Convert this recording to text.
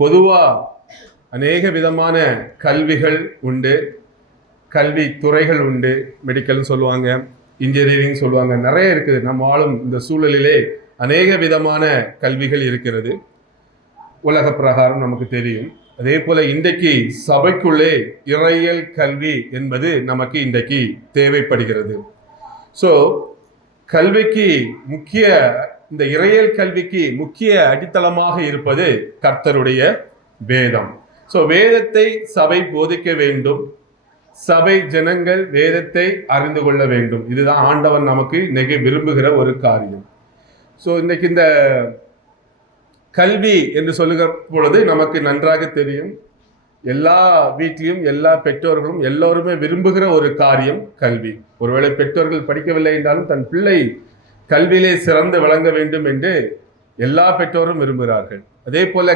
பொதுவாக அநேக விதமான கல்விகள் உண்டு, கல்வி துறைகள் உண்டு. மெடிக்கல்னு சொல்லுவாங்க, இன்ஜினியரிங் சொல்லுவாங்க, நிறைய இருக்குது. நம்ம ஆளும் இந்த சூழலிலே அநேக விதமான கல்விகள் இருக்கிறது. உலக பிரகாரம் நமக்கு தெரியும். அதே போல இன்றைக்கு சபைக்குள்ளே இறையியல் கல்வி என்பது நமக்கு இன்றைக்கு தேவைப்படுகிறது. ஸோ கல்விக்கு இந்த இறையியல் கல்விக்கு முக்கிய அடித்தளமாக இருப்பது கர்த்தருடைய வேதம். ஸோ வேதத்தை சபை போதிக்க வேண்டும், சபை ஜனங்கள் வேதத்தை அறிந்து கொள்ள வேண்டும். இதுதான் ஆண்டவன் நமக்கு இன்னைக்கு விரும்புகிற ஒரு காரியம். ஸோ இன்னைக்கு இந்த கல்வி என்று சொல்லுகிற பொழுது நமக்கு நன்றாக தெரியும், எல்லா வீட்லையும் எல்லா பெற்றோர்களும் எல்லோருமே விரும்புகிற ஒரு காரியம் கல்வி. ஒருவேளை பெற்றோர்கள் படிக்கவில்லை என்றாலும் தன் பிள்ளை கல்வியிலே சிறந்து விளங்க வேண்டும் என்று எல்லா பெற்றோரும் விரும்புகிறார்கள். அதே போல